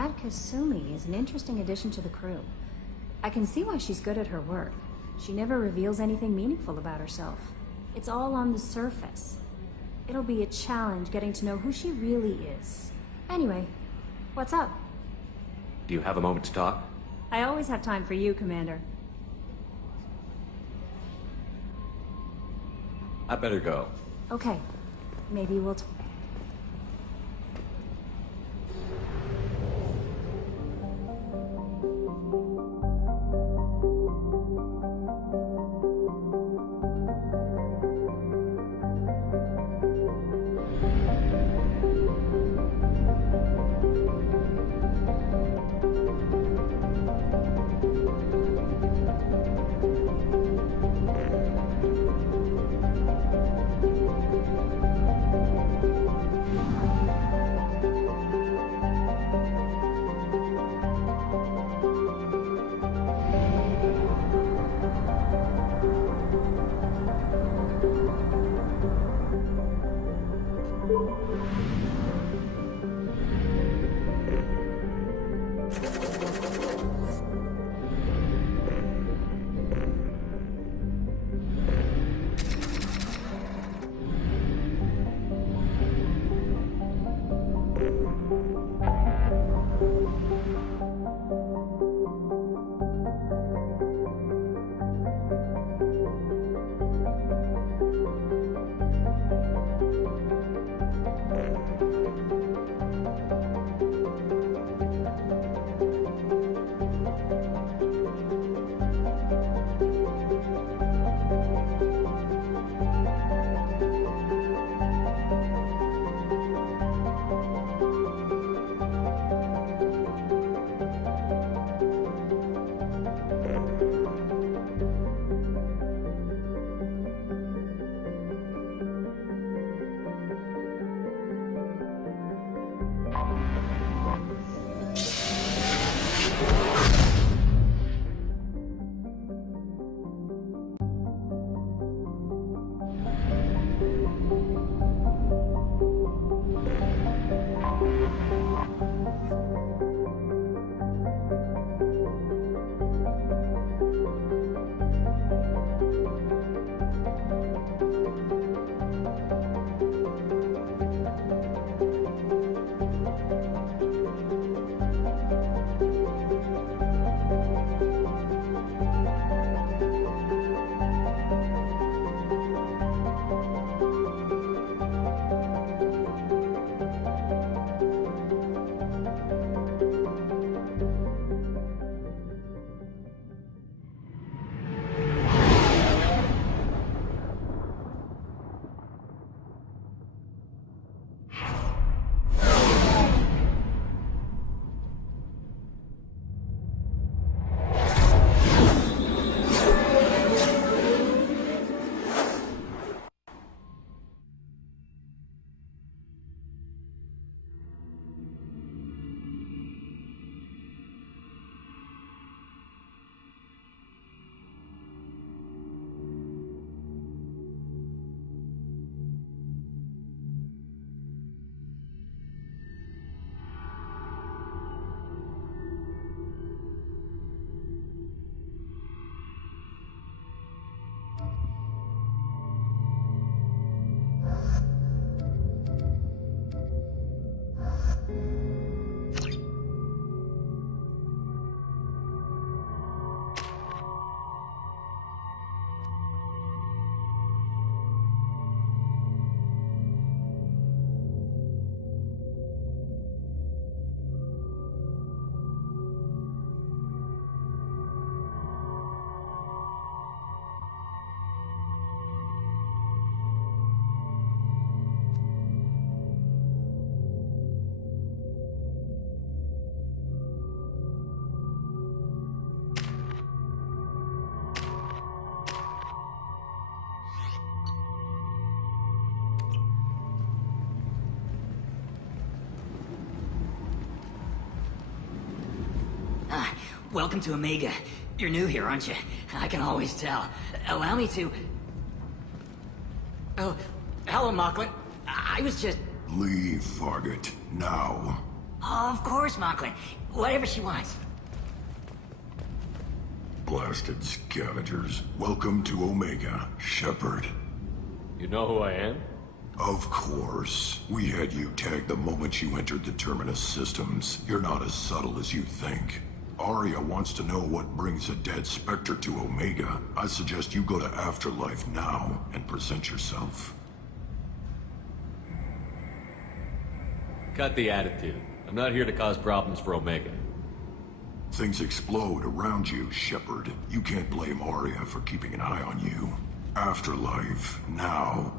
That Kasumi is an interesting addition to the crew. I can see why she's good at her work. She never reveals anything meaningful about herself. It's all on the surface. It'll be a challenge getting to know who she really is. Anyway, what's up? Do you have a moment to talk? I always have time for you, Commander. I better go. Okay. Maybe we'll Welcome to Omega. You're new here, aren't you? I can always tell. Allow me to... Oh, hello, Mocklin. I was just... Leave, Fargate, now. Of course, Mocklin. Whatever she wants. Blasted scavengers. Welcome to Omega, Shepard. You know who I am? Of course. We had you tagged the moment you entered the Terminus systems. You're not as subtle as you think. Arya wants to know what brings a dead Spectre to Omega. I suggest you go to Afterlife now and present yourself. Cut the attitude. I'm not here to cause problems for Omega. Things explode around you, Shepard. You can't blame Arya for keeping an eye on you. Afterlife, now.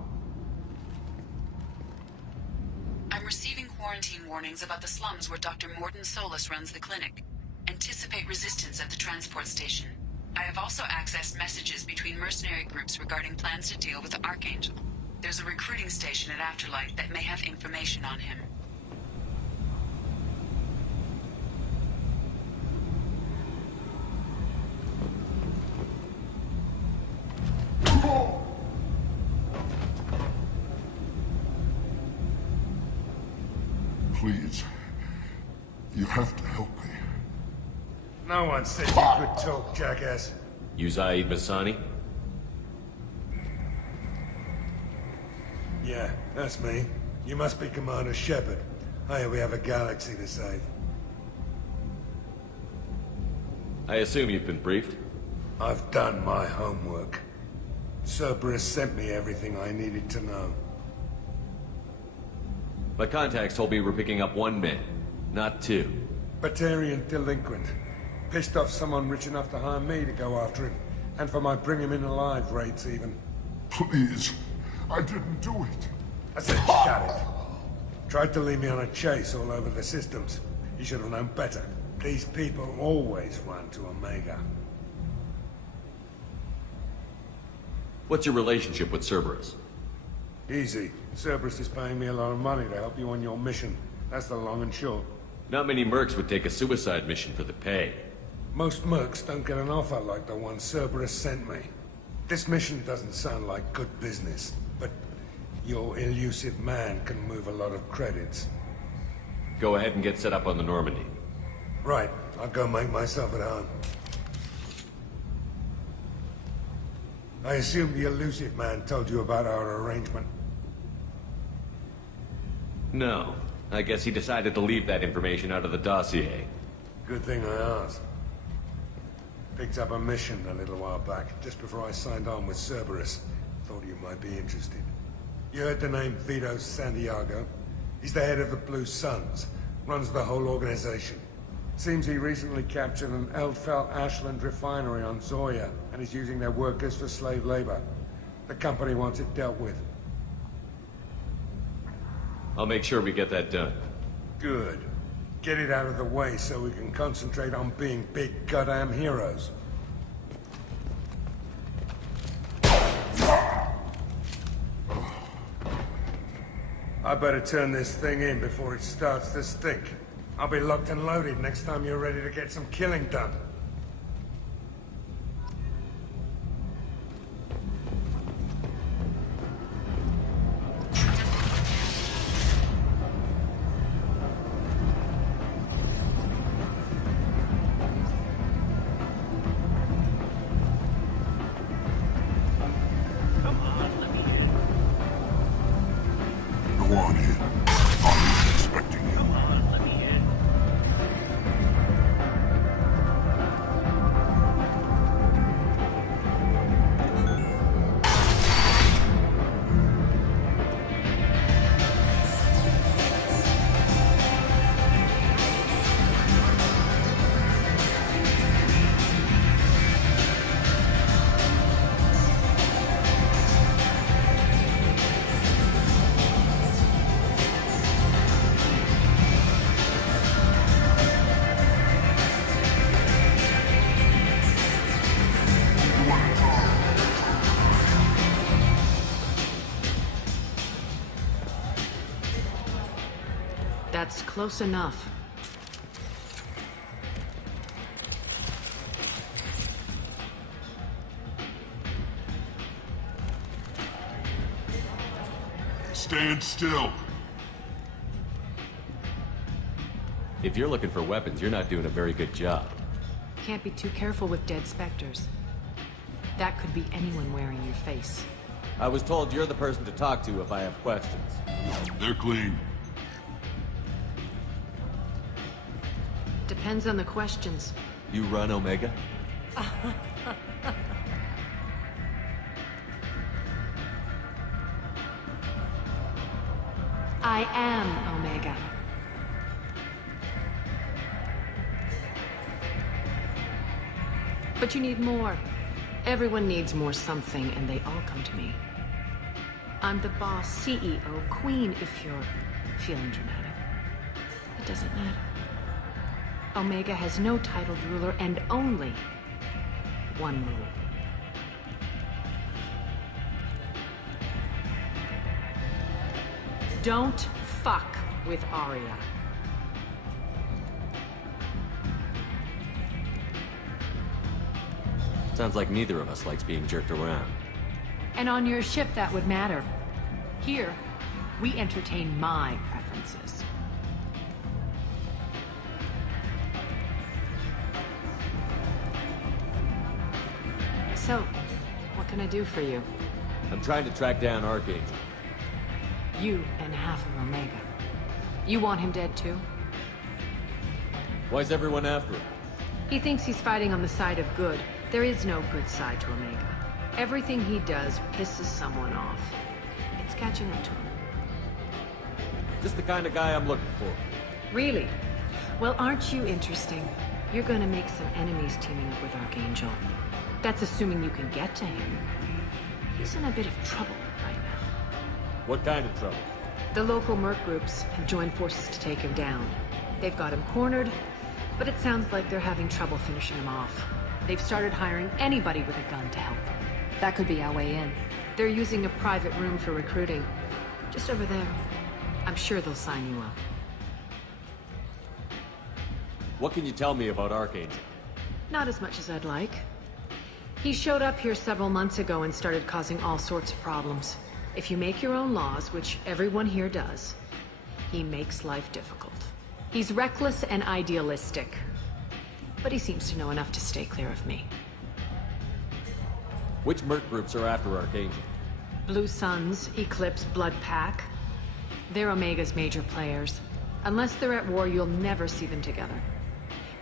I'm receiving quarantine warnings about the slums where Dr. Mordin Solus runs the clinic. Anticipate resistance at the transport station. I have also accessed messages between mercenary groups regarding plans to deal with the Archangel. There's a recruiting station at Afterlife that may have information on him. Please. You have to help me. No one said you could talk, jackass. You Zaid Masani? Yeah, that's me. You must be Commander Shepard. Hey, we have a galaxy to save. I assume you've been briefed? I've done my homework. Cerberus sent me everything I needed to know. My contacts told me we're picking up one man, not two. Batarian delinquent. Pissed off someone rich enough to hire me to go after him. And for my bring him in alive rates even. Please. I didn't do it. I said shut it. Tried to lead me on a chase all over the systems. He should have known better. These people always run to Omega. What's your relationship with Cerberus? Easy. Cerberus is paying me a lot of money to help you on your mission. That's the long and short. Not many mercs would take a suicide mission for the pay. Most mercs don't get an offer like the one Cerberus sent me. This mission doesn't sound like good business, but your elusive man can move a lot of credits. Go ahead and get set up on the Normandy. Right. I'll go make myself at home. I assume the elusive man told you about our arrangement. No. I guess he decided to leave that information out of the dossier. Good thing I asked. Picked up a mission a little while back, just before I signed on with Cerberus. Thought you might be interested. You heard the name Vito Santiago? He's the head of the Blue Suns. Runs the whole organization. Seems he recently captured an Eldfell Ashland refinery on Zoya, and is using their workers for slave labor. The company wants it dealt with. I'll make sure we get that done. Good. Get it out of the way so we can concentrate on being big goddamn heroes. I better turn this thing in before it starts to stink. I'll be locked and loaded next time you're ready to get some killing done. Go on in. Arya's expecting you. That's close enough. Stand still. If you're looking for weapons, you're not doing a very good job. Can't be too careful with dead specters. That could be anyone wearing your face. I was told you're the person to talk to if I have questions. They're clean. Depends on the questions. You run Omega? I am Omega. But you need more. Everyone needs more something, and they all come to me. I'm the boss, CEO, queen, if you're feeling dramatic. It doesn't matter. Omega has no titled ruler and only one rule. Don't fuck with Aria. Sounds like neither of us likes being jerked around. And on your ship, that would matter. Here, we entertain my preferences. So, what can I do for you? I'm trying to track down Archangel. You and half of Omega. You want him dead too? Why's everyone after him? He thinks he's fighting on the side of good. There is no good side to Omega. Everything he does pisses someone off. It's catching up to him. Just the kind of guy I'm looking for. Really? Well, aren't you interesting? You're gonna make some enemies teaming up with Archangel. That's assuming you can get to him. He's in a bit of trouble right now. What kind of trouble? The local merc groups have joined forces to take him down. They've got him cornered, but it sounds like they're having trouble finishing him off. They've started hiring anybody with a gun to help them. That could be our way in. They're using a private room for recruiting. Just over there. I'm sure they'll sign you up. What can you tell me about Archangel? Not as much as I'd like. He showed up here several months ago and started causing all sorts of problems. If you make your own laws, which everyone here does, he makes life difficult. He's reckless and idealistic. But he seems to know enough to stay clear of me. Which merc groups are after Archangel? Blue Suns, Eclipse, Blood Pack. They're Omega's major players. Unless they're at war, you'll never see them together.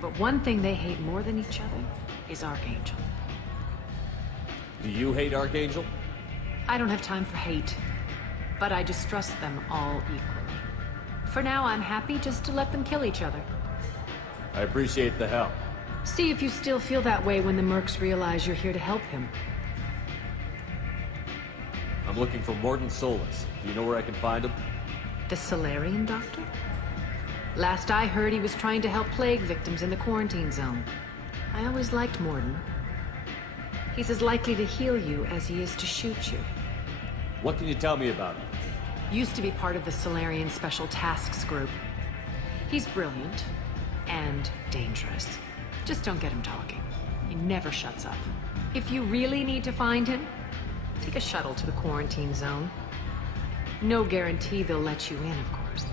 But one thing they hate more than each other is Archangel. Do you hate Archangel? I don't have time for hate, but I distrust them all equally. For now, I'm happy just to let them kill each other. I appreciate the help. See if you still feel that way when the mercs realize you're here to help him. I'm looking for Morden Solus. Do you know where I can find him? The Solarian doctor? Last I heard, he was trying to help plague victims in the quarantine zone. I always liked Morden. He's as likely to heal you as he is to shoot you. What can you tell me about him? Used to be part of the Solarian Special Tasks Group. He's brilliant and dangerous. Just don't get him talking. He never shuts up. If you really need to find him, take a shuttle to the quarantine zone. No guarantee they'll let you in, of course.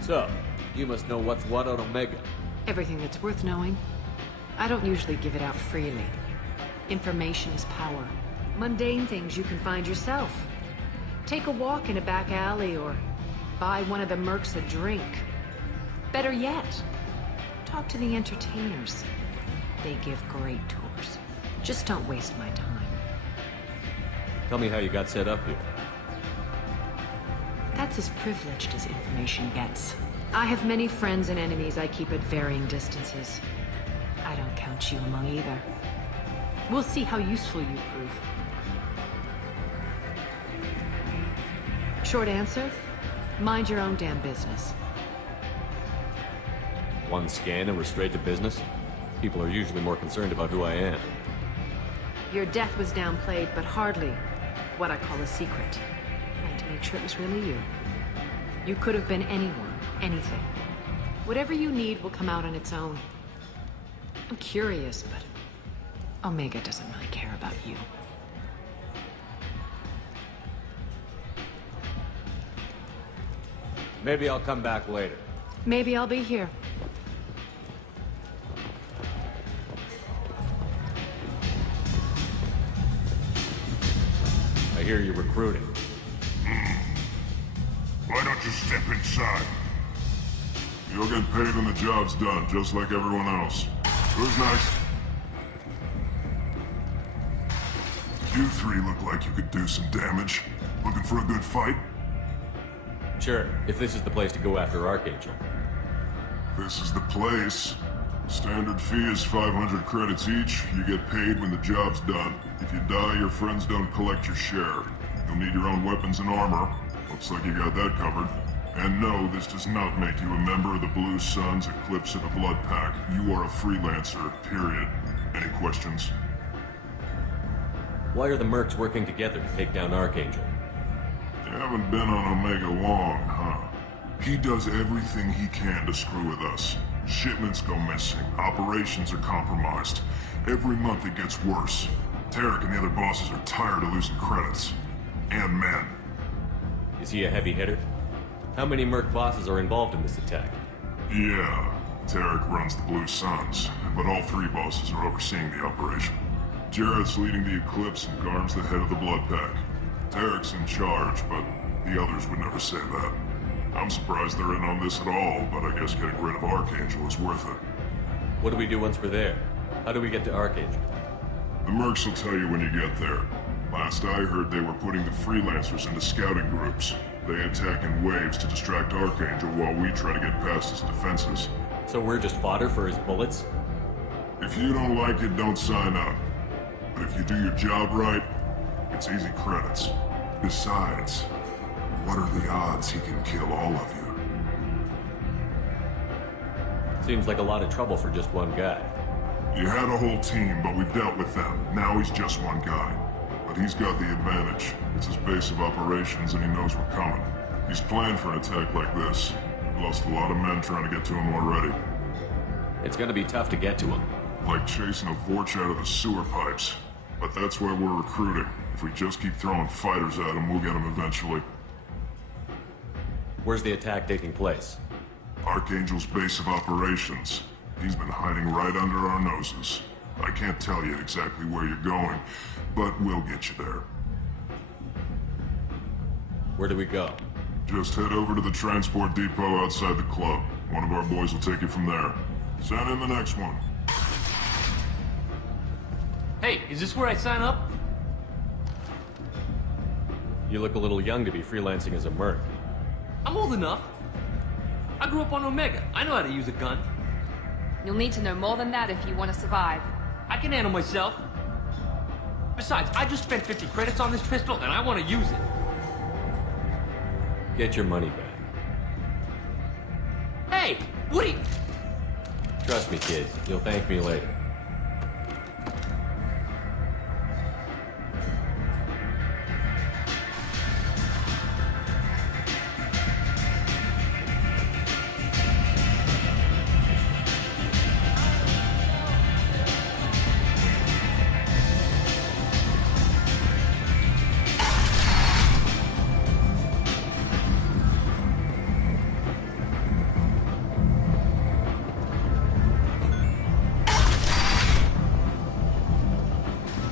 So, you must know what's what on Omega. Everything that's worth knowing. I don't usually give it out freely. Information is power. Mundane things you can find yourself. Take a walk in a back alley or buy one of the mercs a drink. Better yet, talk to the entertainers. They give great tours. Just don't waste my time. Tell me how you got set up here. That's as privileged as information gets. I have many friends and enemies I keep at varying distances. I don't count you among either. We'll see how useful you prove. Short answer, mind your own damn business. One scan and we're straight to business? People are usually more concerned about who I am. Your death was downplayed, but hardly what I call a secret. I had to make sure it was really you. You could have been anyone, anything. Whatever you need will come out on its own. I'm curious, but Omega doesn't really care about you. Maybe I'll come back later. Maybe I'll be here. I hear you're recruiting. Why don't you step inside? You'll get paid when the job's done, just like everyone else. Who's next? You three look like you could do some damage. Looking for a good fight? Sure, if this is the place to go after Archangel. This is the place. Standard fee is 500 credits each. You get paid when the job's done. If you die, your friends don't collect your share. You'll need your own weapons and armor. Looks like you got that covered. And no, this does not make you a member of the Blue Suns, Eclipse, or the Blood Pact. You are a freelancer, period. Any questions? Why are the mercs working together to take down Archangel? You haven't been on Omega long, huh? He does everything he can to screw with us. Shipments go missing, operations are compromised. Every month it gets worse. Tarek and the other bosses are tired of losing credits. And men. Is he a heavy hitter? How many merc bosses are involved in this attack? Yeah, Tarek runs the Blue Suns, but all three bosses are overseeing the operation. Jarrett's leading the Eclipse and Garm's the head of the Blood Pact. Tarek's in charge, but the others would never say that. I'm surprised they're in on this at all, but I guess getting rid of Archangel is worth it. What do we do once we're there? How do we get to Archangel? The mercs will tell you when you get there. Last I heard, they were putting the freelancers into scouting groups. They attack in waves to distract Archangel while we try to get past his defenses. So we're just fodder for his bullets? If you don't like it, don't sign up. But if you do your job right, it's easy credits. Besides, what are the odds he can kill all of you? Seems like a lot of trouble for just one guy. You had a whole team, but we've dealt with them. Now he's just one guy. But he's got the advantage. It's his base of operations and he knows we're coming. He's planned for an attack like this. We lost a lot of men trying to get to him already. It's gonna be tough to get to him. Like chasing a Vorch out of the sewer pipes. But that's why we're recruiting. If we just keep throwing fighters at him, we'll get him eventually. Where's the attack taking place? Archangel's base of operations. He's been hiding right under our noses. I can't tell you exactly where you're going, but we'll get you there. Where do we go? Just head over to the transport depot outside the club. One of our boys will take you from there. Send in the next one. Hey, is this where I sign up? You look a little young to be freelancing as a merc. I'm old enough. I grew up on Omega. I know how to use a gun. You'll need to know more than that if you want to survive. I can handle myself. Besides, I just spent 50 credits on this pistol, and I want to use it. Get your money back. Hey, Woody! Trust me, kid. You'll thank me later.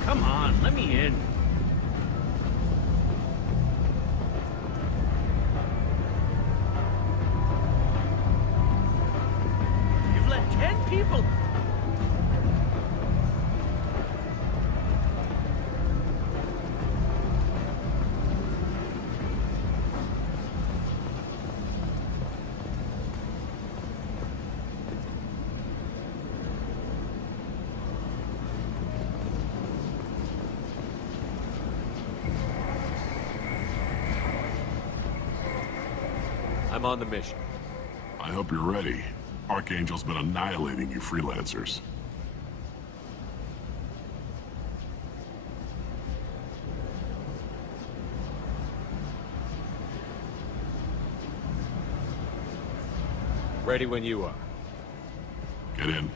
Come on, let me in. You've let 10 people... I'm on the mission. I hope you're ready. Archangel's been annihilating you freelancers. Ready when you are. Get in.